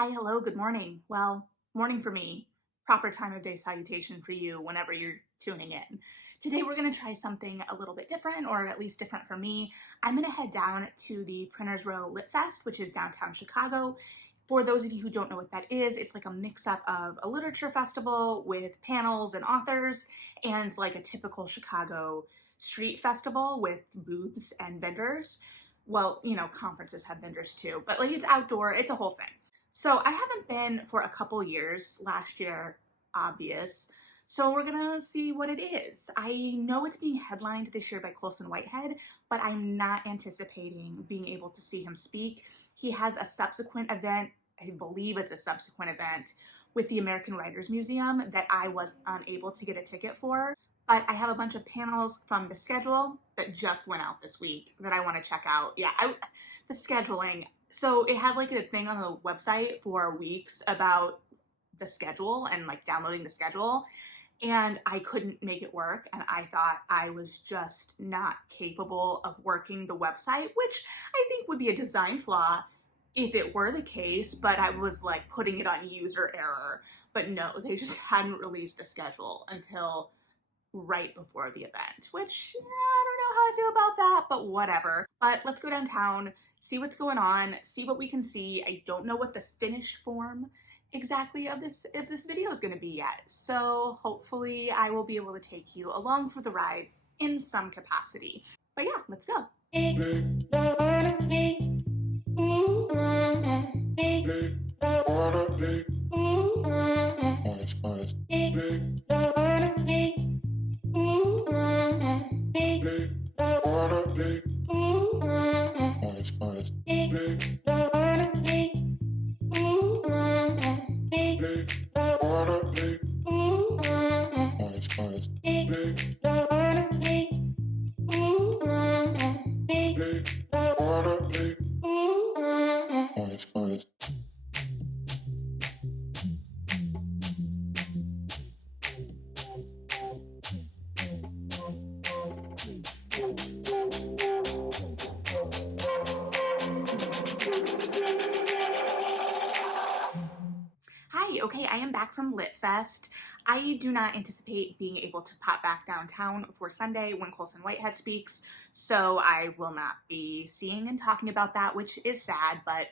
Hi, hello, good morning. Well, morning for me, proper time of day salutation for you whenever you're tuning in. Today we're going to try something a little bit different, or at least different for me. I'm going to head down to the Printers Row Lit Fest, which is downtown Chicago. For those of you who don't know what that is, it's like a mix-up of a literature festival with panels and authors, and like a typical Chicago street festival with booths and vendors. Well, conferences have vendors too, but like it's outdoor, it's a whole thing. So I haven't been for a couple years, last year, obvious. So we're gonna see what it is. I know it's being headlined this year by Colson Whitehead, but I'm not anticipating being able to see him speak. He has a subsequent event, I believe it's a subsequent event, with the American Writers Museum that I was unable to get a ticket for. But I have a bunch of panels from the schedule that just went out this week that I want to check out. Yeah, the scheduling. So it had like a thing on the website for weeks about the schedule and like downloading the schedule. And I couldn't make it work. And I thought I was just not capable of working the website, which I think would be a design flaw if it were the case. But I was like putting it on user error. But no, they just hadn't released the schedule until right before the event, which I don't know how I feel about that, but whatever. But let's go downtown, see what's going on, see what we can see. I don't know what the finish form exactly of this if this video is going to be yet. So hopefully I will be able to take you along for the ride in some capacity. But yeah, let's go. Hi, okay, I am back from Lit Fest. I do not anticipate being able to pop back downtown for Sunday when Colson Whitehead speaks, so I will not be seeing and talking about that, which is sad, but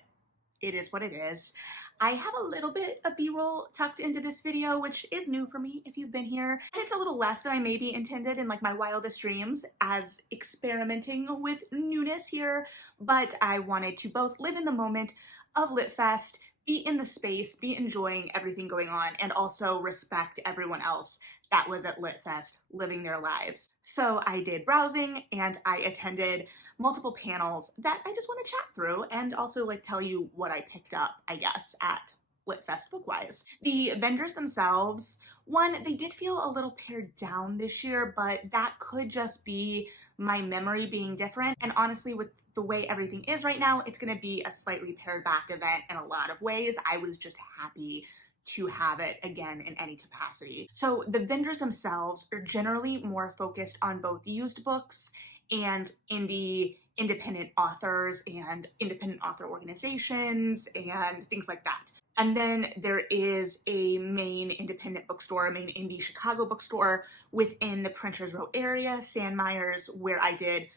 it is what it is. I have a little bit of B-roll tucked into this video, which is new for me if you've been here, and it's a little less than I maybe intended in like my wildest dreams as experimenting with newness here, but I wanted to both live in the moment of Lit Fest, be in the space, be enjoying everything going on, and also respect everyone else that was at Lit Fest living their lives. So I did browsing and I attended multiple panels that I just want to chat through and also like tell you what I picked up, I guess, at Lit Fest Bookwise. The vendors themselves, one, they did feel a little pared down this year, but that could just be my memory being different. And honestly, with the way everything is right now, it's going to be a slightly pared back event in a lot of ways. I was just happy to have it again in any capacity. So the vendors themselves are generally more focused on both used books and indie independent authors and independent author organizations and things like that. And then there is a main independent bookstore, a main indie Chicago bookstore within the Printers Row area, Sandmeyer's, where I did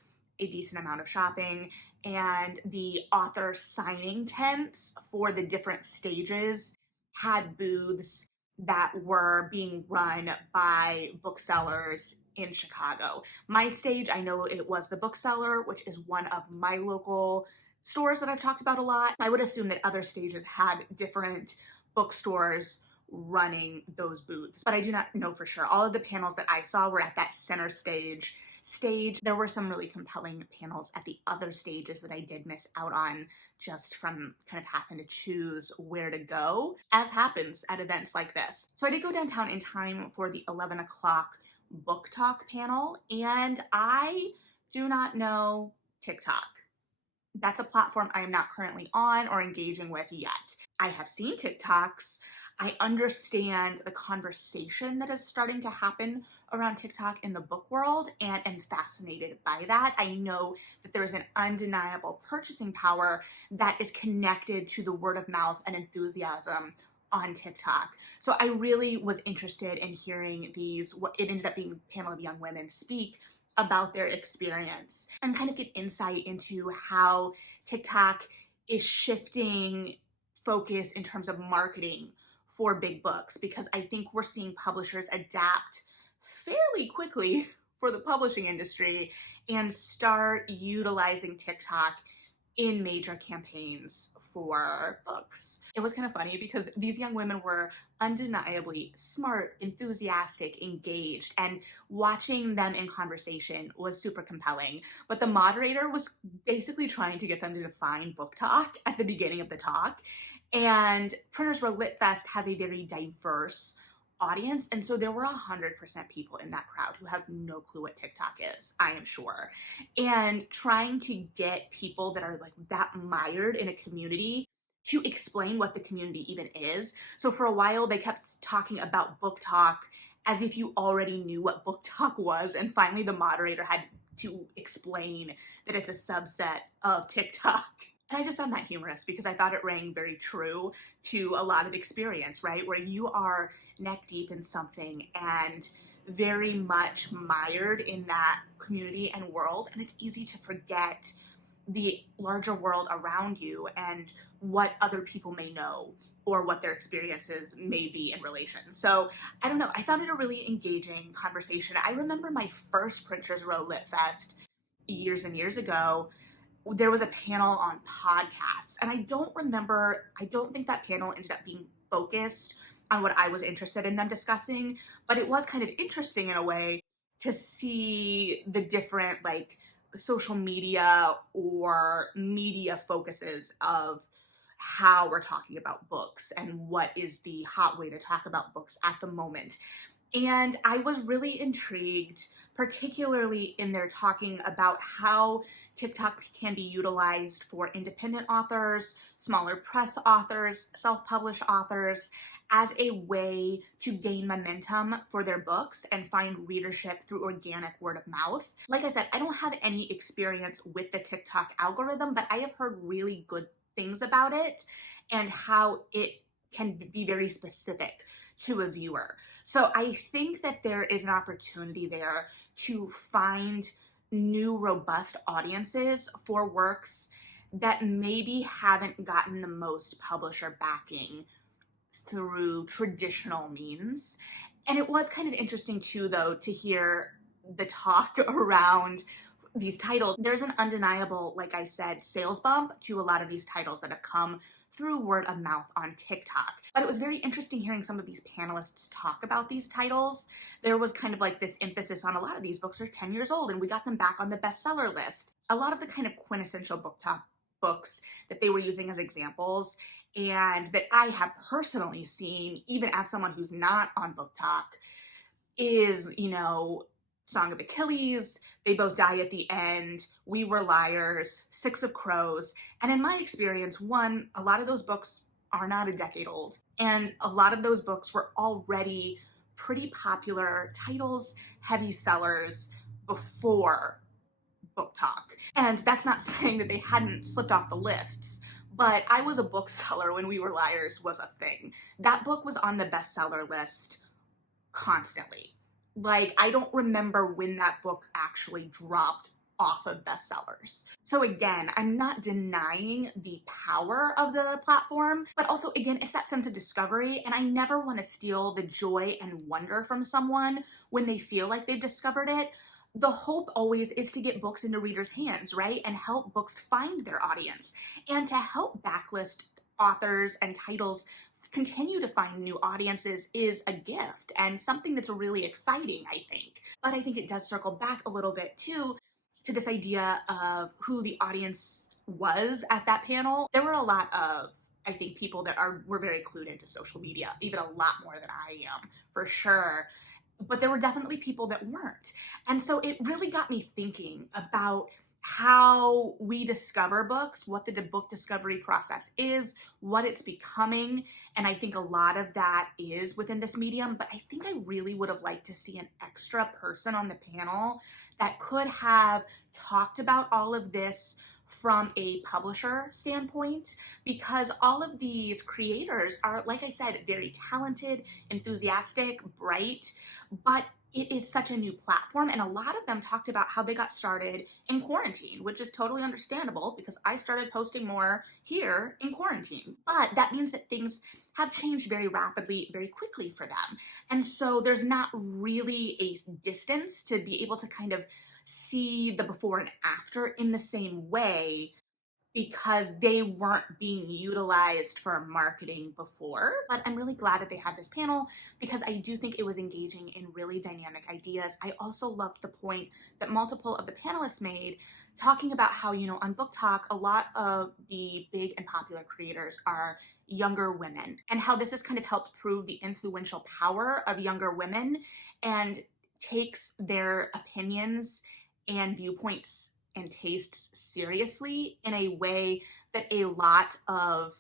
a decent amount of shopping, and the author signing tents for the different stages had booths that were being run by booksellers in Chicago. My stage, I know it was the Bookseller, which is one of my local stores that I've talked about a lot. I would assume that other stages had different bookstores running those booths, but I do not know for sure. All of the panels that I saw were at that center stage. There were some really compelling panels at the other stages that I did miss out on just from kind of having to choose where to go, as happens at events like this. So I did go downtown in time for the 11 o'clock book talk panel, and I do not know TikTok. That's a platform I am not currently on or engaging with yet. I have seen TikToks. I understand the conversation that is starting to happen around TikTok in the book world and am fascinated by that. I know that there is an undeniable purchasing power that is connected to the word of mouth and enthusiasm on TikTok. So I really was interested in hearing what it ended up being a panel of young women speak about their experience and kind of get insight into how TikTok is shifting focus in terms of marketing for big books, because I think we're seeing publishers adapt fairly quickly for the publishing industry and start utilizing TikTok in major campaigns for books. It was kind of funny because these young women were undeniably smart, enthusiastic, engaged, and watching them in conversation was super compelling. But the moderator was basically trying to get them to define book talk at the beginning of the talk. And Printers Row Lit Fest has a very diverse audience, and so there were 100% people in that crowd who have no clue what TikTok is, I am sure. And trying to get people that are like that mired in a community to explain what the community even is. So for a while they kept talking about book talk as if you already knew what book talk was, and finally the moderator had to explain that it's a subset of TikTok. And I just found that humorous because I thought it rang very true to a lot of experience, right? Where you are neck deep in something and very much mired in that community and world, and it's easy to forget the larger world around you and what other people may know or what their experiences may be in relation. So I don't know, I found it a really engaging conversation. I remember my first Printers Row Lit Fest years and years ago. There was a panel on podcasts, and I don't think that panel ended up being focused on what I was interested in them discussing, but it was kind of interesting in a way to see the different like social media or media focuses of how we're talking about books and what is the hot way to talk about books at the moment. And I was really intrigued, particularly in their talking about how TikTok can be utilized for independent authors, smaller press authors, self-published authors, as a way to gain momentum for their books and find readership through organic word of mouth. Like I said, I don't have any experience with the TikTok algorithm, but I have heard really good things about it and how it can be very specific to a viewer. So I think that there is an opportunity there to find new robust audiences for works that maybe haven't gotten the most publisher backing through traditional means. And it was kind of interesting too, though, to hear the talk around these titles. There's an undeniable, like I said, sales bump to a lot of these titles that have come through word of mouth on TikTok. But it was very interesting hearing some of these panelists talk about these titles. There was kind of like this emphasis on a lot of these books are 10 years old and we got them back on the bestseller list. A lot of the kind of quintessential book talk books that they were using as examples and that I have personally seen, even as someone who's not on book talk, is, Song of Achilles, They Both Die at the End, We Were Liars, Six of Crows. And in my experience, one, a lot of those books are not a decade old. And a lot of those books were already pretty popular titles, heavy sellers before book talk. And that's not saying that they hadn't slipped off the lists, but I was a bookseller when We Were Liars was a thing. That book was on the bestseller list constantly. Like, I don't remember when that book actually dropped off of bestsellers. So again, I'm not denying the power of the platform, but also, again, it's that sense of discovery, and I never want to steal the joy and wonder from someone when they feel like they've discovered it. The hope always is to get books into readers' hands, right? And help books find their audience, and to help backlist authors and titles continue to find new audiences is a gift and something that's really exciting, I think. But I think it does circle back a little bit too to this idea of who the audience was at that panel. There were a lot of, I think, people that were very clued into social media, even a lot more than I am, for sure. But there were definitely people that weren't. And so it really got me thinking about how we discover books, what the book discovery process is, what it's becoming. And I think a lot of that is within this medium, but I think I really would have liked to see an extra person on the panel that could have talked about all of this from a publisher standpoint, because all of these creators are, like I said, very talented, enthusiastic, bright, but it is such a new platform. And a lot of them talked about how they got started in quarantine, which is totally understandable because I started posting more here in quarantine. But that means that things have changed very rapidly, very quickly for them. And so there's not really a distance to be able to kind of see the before and after in the same way, because they weren't being utilized for marketing before. But I'm really glad that they had this panel because I do think it was engaging in really dynamic ideas. I also loved the point that multiple of the panelists made, talking about how, on Book Talk, a lot of the big and popular creators are younger women, and how this has kind of helped prove the influential power of younger women and takes their opinions and viewpoints and tastes seriously in a way that a lot of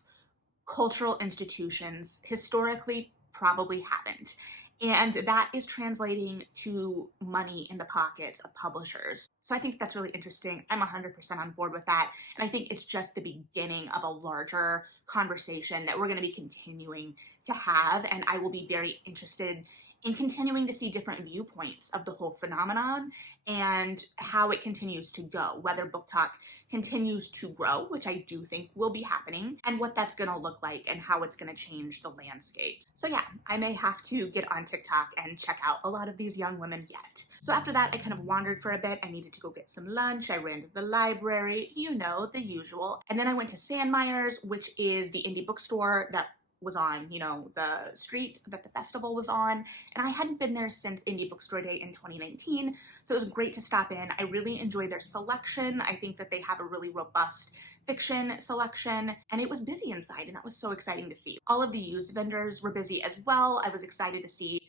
cultural institutions historically probably haven't. And that is translating to money in the pockets of publishers. So I think that's really interesting. I'm 100% on board with that. And I think it's just the beginning of a larger conversation that we're going to be continuing to have. And I will be very interested in continuing to see different viewpoints of the whole phenomenon and how it continues to go, whether Book Talk continues to grow, which I do think will be happening, and what that's going to look like and how it's going to change the landscape. So yeah, I may have to get on TikTok and check out a lot of these young women yet. So after that, I kind of wandered for a bit. I needed to go get some lunch. I ran to the library, the usual. And then I went to Sandmeyer's, which is the indie bookstore that was on, the street that the festival was on. And I hadn't been there since Indie Bookstore Day in 2019. So it was great to stop in. I really enjoy their selection. I think that they have a really robust fiction selection, and it was busy inside, and that was so exciting to see. All of the used vendors were busy as well. I was excited to see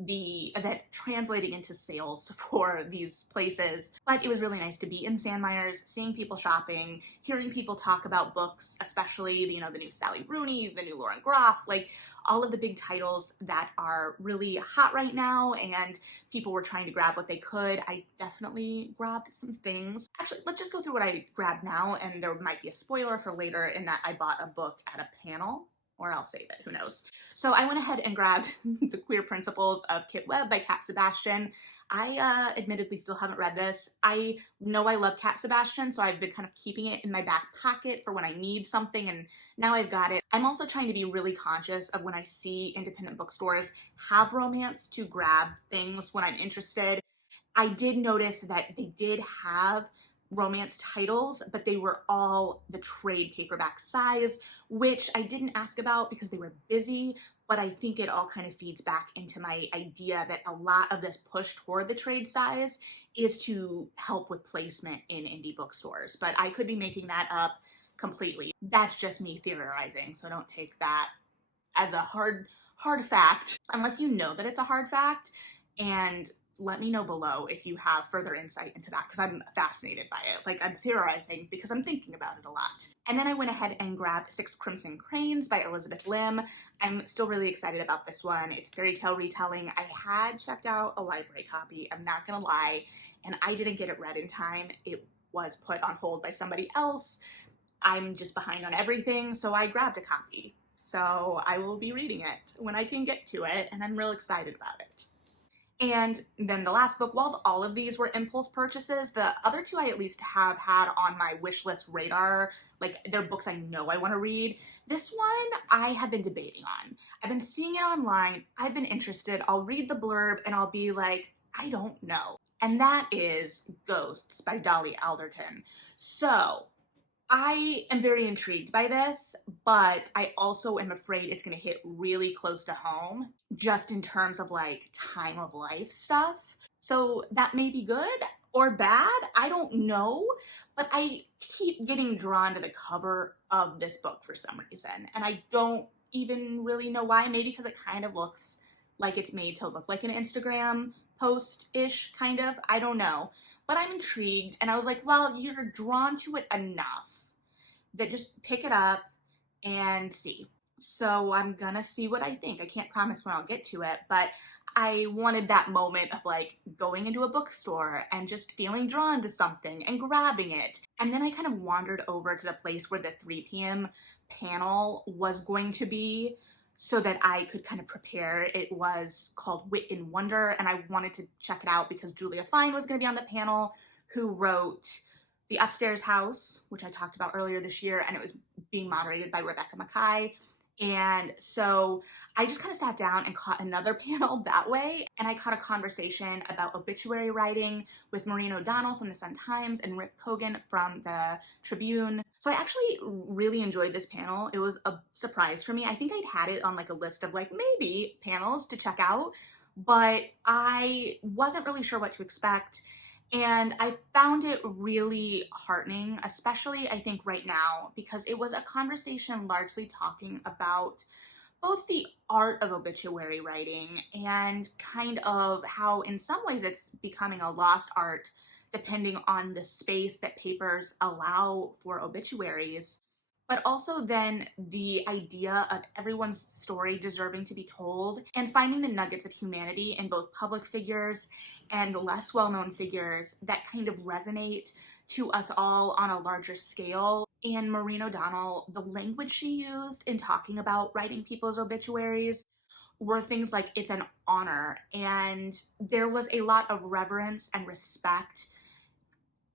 the event translating into sales for these places. But it was really nice to be in Sandmeyer's, seeing people shopping, hearing people talk about books, especially, the new Sally Rooney, the new Lauren Groff, like all of the big titles that are really hot right now, and people were trying to grab what they could. I definitely grabbed some things. Actually, let's just go through what I grabbed now, and there might be a spoiler for later in that I bought a book at a panel. Or I'll save it, who knows. So I went ahead and grabbed The Queer Principles of Kit Webb by Cat Sebastian. I admittedly still haven't read this. I know I love Cat Sebastian, so I've been kind of keeping it in my back pocket for when I need something, and now I've got it. I'm also trying to be really conscious of when I see independent bookstores have romance to grab things when I'm interested. I did notice that they did have romance titles, but they were all the trade paperback size, which I didn't ask about because they were busy, but I think it all kind of feeds back into my idea that a lot of this push toward the trade size is to help with placement in indie bookstores, but I could be making that up completely. That's just me theorizing, so don't take that as a hard fact, unless you know that it's a hard fact, and let me know below if you have further insight into that, because I'm fascinated by it. Like, I'm theorizing because I'm thinking about it a lot. And then I went ahead and grabbed Six Crimson Cranes by Elizabeth Lim. I'm still really excited about this one. It's fairy tale retelling. I had checked out a library copy, I'm not gonna lie, and I didn't get it read in time. It was put on hold by somebody else. I'm just behind on everything, so I grabbed a copy. So I will be reading it when I can get to it, and I'm real excited about it. And then the last book, while all of these were impulse purchases, the other two I at least have had on my wish list radar. Like, they're books I know I want to read. This one I have been debating on. I've been seeing it online. I've been interested. I'll read the blurb and I'll be like, I don't know. And that is Ghosts by Dolly Alderton. So I am very intrigued by this, but I also am afraid it's going to hit really close to home, just in terms of like time of life stuff. So that may be good or bad, I don't know, but I keep getting drawn to the cover of this book for some reason, and I don't even really know why. Maybe because it kind of looks like it's made to look like an Instagram post-ish, kind of. I don't know. but I'm intrigued. And I was like, well, you're drawn to it enough that just pick it up and see. So I'm gonna see what I think. I can't promise when I'll get to it, but I wanted that moment of like going into a bookstore and just feeling drawn to something and grabbing it. And then I kind of wandered over to the place where the 3 p.m. panel was going to be so that I could kind of prepare. It was called Wit and Wonder, and I wanted to check it out because Julia Fine was going to be on the panel, who wrote The Upstairs House, which I talked about earlier this year, and it was being moderated by Rebecca Makkai. And so I just kind of sat down and caught another panel that way. And I caught a conversation about obituary writing with Maureen O'Donnell from the Sun-Times and Rick Kogan from the Tribune. So I actually really enjoyed this panel. It was a surprise for me. I think I'd had it on like a list of like maybe panels to check out, but I wasn't really sure what to expect. And I found it really heartening, especially I think right now, because it was a conversation largely talking about both the art of obituary writing and kind of how in some ways it's becoming a lost art depending on the space that papers allow for obituaries, but also then the idea of everyone's story deserving to be told and finding the nuggets of humanity in both public figures and less well-known figures that kind of resonate to us all on a larger scale. And Maureen O'Donnell, the language she used in talking about writing people's obituaries were things like it's an honor, and there was a lot of reverence and respect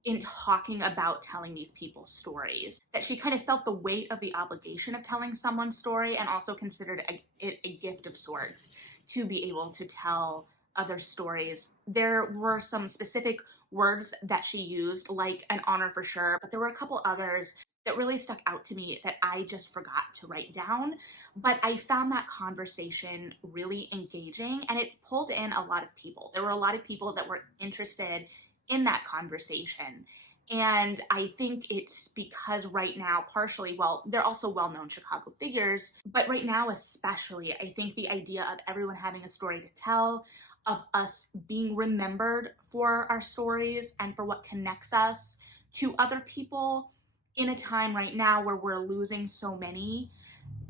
in talking about telling these people's stories, that she kind of felt the weight of the obligation of telling someone's story and also considered it a gift of sorts to be able to tell other stories. There were some specific words that she used, like an honor for sure, but there were a couple others that really stuck out to me that I just forgot to write down. But I found that conversation really engaging, and it pulled in a lot of people. There were a lot of people that were interested in that conversation. And I think it's because right now, partially, well, they're also well-known Chicago figures, but right now especially, I think the idea of everyone having a story to tell, of us being remembered for our stories and for what connects us to other people in a time right now where we're losing so many,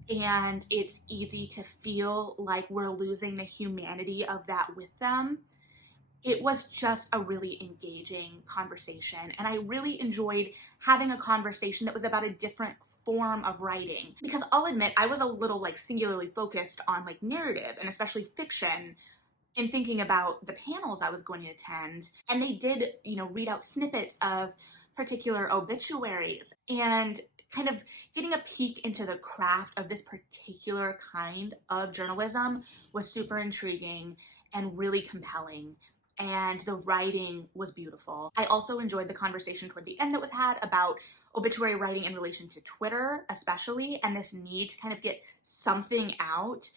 and it's easy to feel like we're losing the humanity of that with them. It was just a really engaging conversation, and I really enjoyed having a conversation that was about a different form of writing, because I'll admit I was a little like singularly focused on like narrative and especially fiction in thinking about the panels I was going to attend, and they did, read out snippets of particular obituaries, and kind of getting a peek into the craft of this particular kind of journalism was super intriguing and really compelling. And the writing was beautiful. I also enjoyed the conversation toward the end that was had about obituary writing in relation to Twitter, especially, and this need to kind of get something out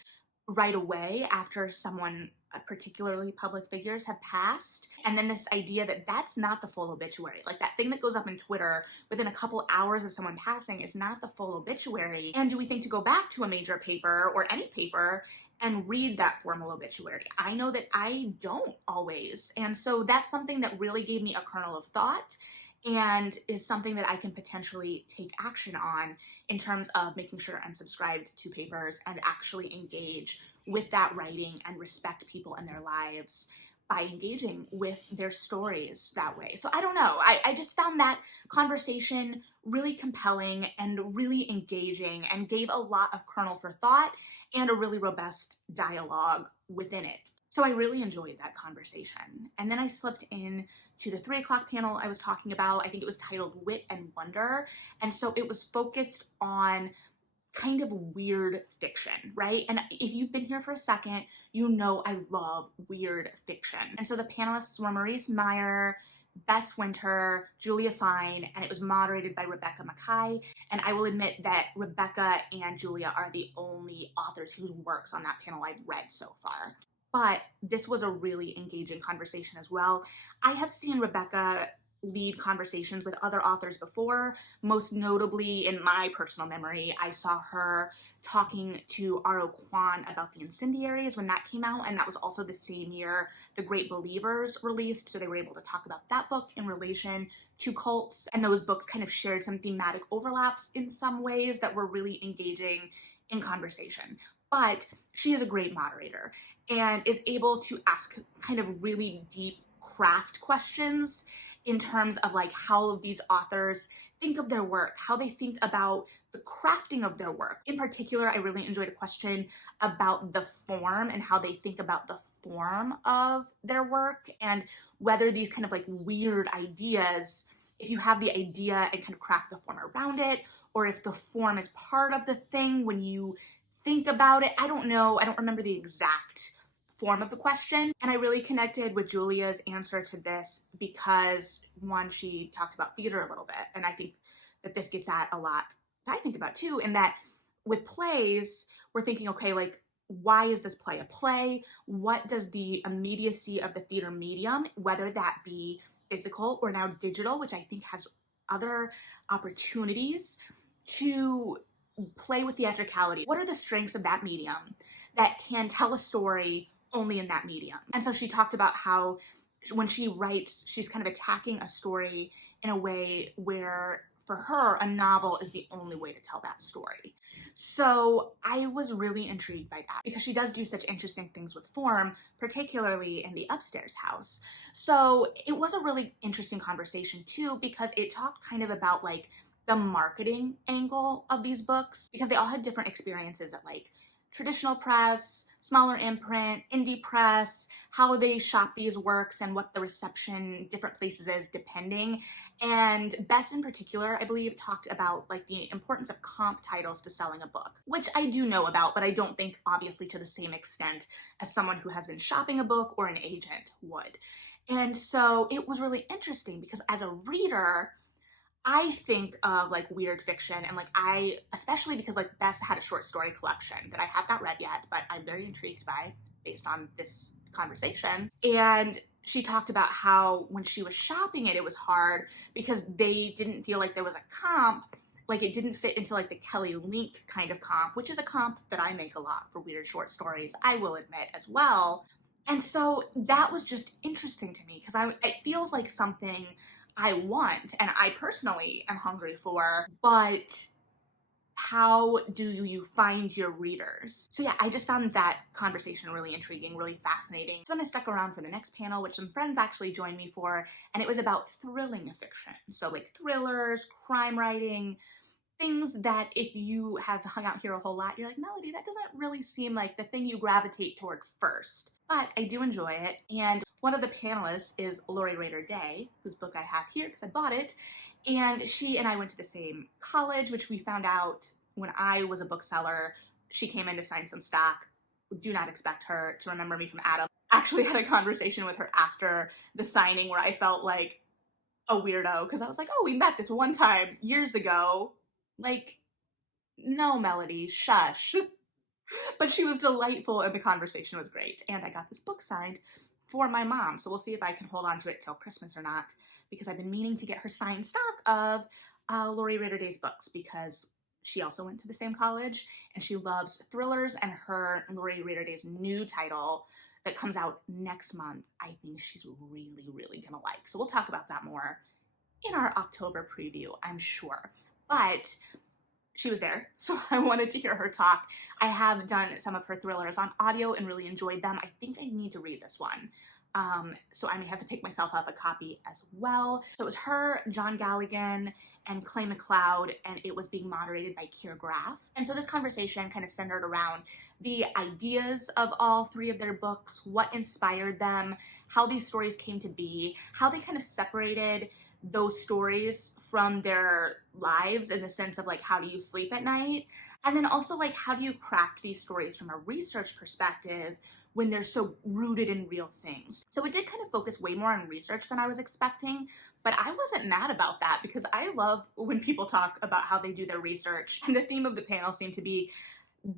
right away after someone, particularly public figures, have passed. And then this idea that that's not the full obituary. Like that thing that goes up in Twitter within a couple hours of someone passing is not the full obituary. And do we think to go back to a major paper or any paper and read that formal obituary? I know that I don't always. And so that's something that really gave me a kernel of thought and is something that I can potentially take action on in terms of making sure I'm subscribed to papers and actually engage with that writing and respect people and their lives by engaging with their stories that way. So I don't know. I just found that conversation really compelling and really engaging and gave a lot of kernel for thought and a really robust dialogue within it. So I really enjoyed that conversation. And then I slipped in to the 3 o'clock panel I was talking about. I think it was titled Wit and Wonder. And so it was focused on kind of weird fiction, right? And if you've been here for a second, you know I love weird fiction. And so the panelists were Maurice Meyer, Bess Winter, Julia Fine, and it was moderated by Rebecca Makkai. And I will admit that Rebecca and Julia are the only authors whose works on that panel I've read so far. But this was a really engaging conversation as well. I have seen Rebecca lead conversations with other authors before. Most notably, in my personal memory, I saw her talking to Aro Kwan about The Incendiaries when that came out, and that was also the same year The Great Believers released, so they were able to talk about that book in relation to cults, and those books kind of shared some thematic overlaps in some ways that were really engaging in conversation. But she is a great moderator and is able to ask kind of really deep craft questions in terms of like how these authors think of their work, how they think about the crafting of their work. In particular, I really enjoyed a question about the form and how they think about the form of their work and whether these kind of like weird ideas, if you have the idea and kind of craft the form around it, or if the form is part of the thing when you think about it. I don't know. I don't remember the exact form of the question. And I really connected with Julia's answer to this because, one, she talked about theater a little bit. And I think that this gets at a lot that I think about too, in that with plays, we're thinking, okay, like, why is this play a play? What does the immediacy of the theater medium, whether that be physical or now digital, which I think has other opportunities to play with theatricality. What are the strengths of that medium that can tell a story only in that medium? And so she talked about how when she writes, she's kind of attacking a story in a way where for her, a novel is the only way to tell that story. So I was really intrigued by that because she does do such interesting things with form, particularly in The Upstairs House. So it was a really interesting conversation too, because it talked kind of about like the marketing angle of these books, because they all had different experiences at like traditional press, smaller imprint, indie press, how they shop these works and what the reception different places is depending. And Bess in particular, I believe, talked about like the importance of comp titles to selling a book, which I do know about, but I don't think obviously to the same extent as someone who has been shopping a book or an agent would. And so it was really interesting because as a reader, I think of like weird fiction and like especially because like Bess had a short story collection that I have not read yet, but I'm very intrigued by based on this conversation. And she talked about how when she was shopping it, it was hard because they didn't feel like there was a comp, like it didn't fit into like the Kelly Link kind of comp, which is a comp that I make a lot for weird short stories, I will admit as well. And so that was just interesting to me because it feels like something I want and I personally am hungry for, but how do you find your readers? So yeah, I just found that conversation really intriguing, really fascinating. So then I stuck around for the next panel, which some friends actually joined me for, and it was about thrilling fiction. So like thrillers, crime writing, things that if you have hung out here a whole lot, you're like, Melody, that doesn't really seem like the thing you gravitate toward first. But I do enjoy it. And one of the panelists is Lori Rader Day, whose book I have here because I bought it. And she and I went to the same college, which we found out when I was a bookseller. She came in to sign some stock. Do not expect her to remember me from Adam. Actually had a conversation with her after the signing where I felt like a weirdo because I was like, oh, we met this one time years ago. Like, no, Melody, shush. But she was delightful and the conversation was great. And I got this book signed for my mom. So we'll see if I can hold on to it till Christmas or not, because I've been meaning to get her signed stock of Lori Rader Day's books because she also went to the same college and she loves thrillers, and her Lori Rader Day's new title that comes out next month, I think she's really, really gonna like. So we'll talk about that more in our October preview, I'm sure. But she was there, so I wanted to hear her talk. I have done some of her thrillers on audio and really enjoyed them. I think I need to read this one. So I may have to pick myself up a copy as well. So it was her, John Galligan, and Clay McLeod, and it was being moderated by Keir Graff. And so this conversation kind of centered around the ideas of all three of their books, what inspired them, how these stories came to be, how they kind of separated those stories from their lives in the sense of like, how do you sleep at night? And then also like, how do you craft these stories from a research perspective when they're so rooted in real things? So it did kind of focus way more on research than I was expecting, but I wasn't mad about that because I love when people talk about how they do their research. And the theme of the panel seemed to be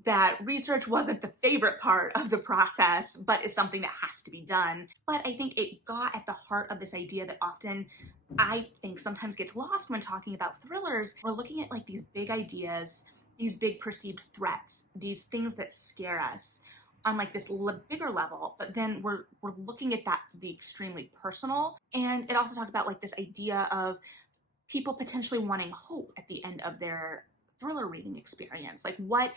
that research wasn't the favorite part of the process, but is something that has to be done. But I think it got at the heart of this idea that often I think sometimes gets lost when talking about thrillers. We're looking at like these big ideas, these big perceived threats, these things that scare us on like this bigger level, but then we're looking at that the extremely personal. And it also talked about like this idea of people potentially wanting hope at the end of their thriller reading experience. Like what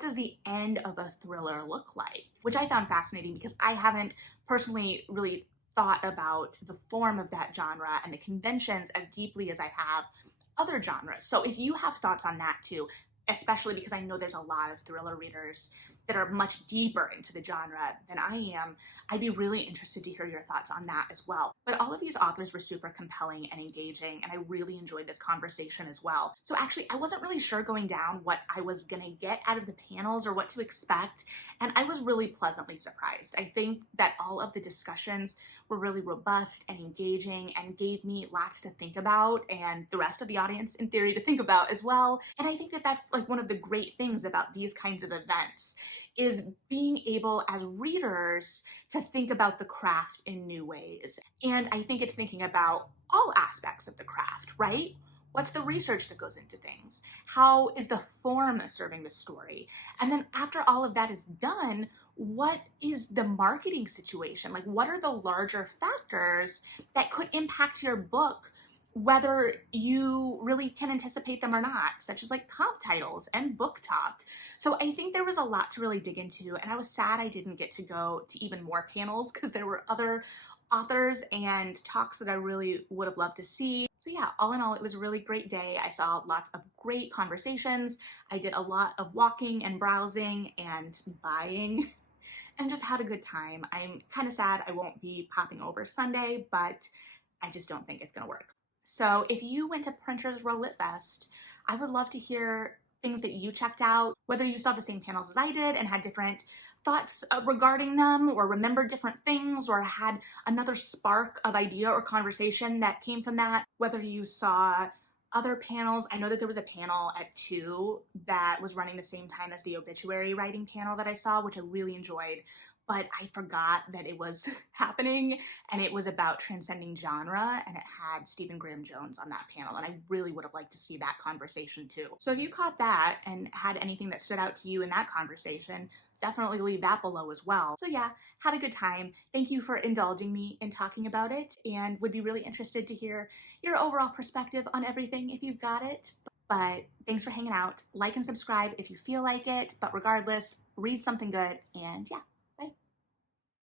does the end of a thriller look like? Which I found fascinating because I haven't personally really thought about the form of that genre and the conventions as deeply as I have other genres. So if you have thoughts on that too, especially because I know there's a lot of thriller readers that are much deeper into the genre than I am, I'd be really interested to hear your thoughts on that as well. But all of these authors were super compelling and engaging, and I really enjoyed this conversation as well. So actually, I wasn't really sure going down what I was gonna get out of the panels or what to expect, and I was really pleasantly surprised. I think that all of the discussions were really robust and engaging and gave me lots to think about, and the rest of the audience in theory to think about as well. And I think that that's like one of the great things about these kinds of events is being able as readers to think about the craft in new ways. And I think it's thinking about all aspects of the craft, right? What's the research that goes into things? How is the form serving the story? And then after all of that is done, what is the marketing situation? Like, what are the larger factors that could impact your book, whether you really can anticipate them or not, such as like comp titles and book talk? So I think there was a lot to really dig into, and I was sad I didn't get to go to even more panels because there were other authors and talks that I really would have loved to see. So yeah, all in all, it was a really great day. I saw lots of great conversations. I did a lot of walking and browsing and buying and just had a good time. I'm kind of sad I won't be popping over Sunday, but I just don't think it's gonna work. So if you went to Printers Row Lit Fest, I would love to hear things that you checked out, whether you saw the same panels as I did and had different thoughts regarding them, or remembered different things, or had another spark of idea or conversation that came from that, whether you saw other panels. I know that there was a panel at 2 that was running the same time as the obituary writing panel that I saw, which I really enjoyed, but I forgot that it was happening, and it was about transcending genre, and it had Stephen Graham Jones on that panel, and I really would have liked to see that conversation too. So if you caught that and had anything that stood out to you in that conversation, definitely leave that below as well. So yeah, had a good time. Thank you for indulging me in talking about it, and would be really interested to hear your overall perspective on everything if you've got it. But thanks for hanging out. Like and subscribe if you feel like it, but regardless, read something good, and yeah.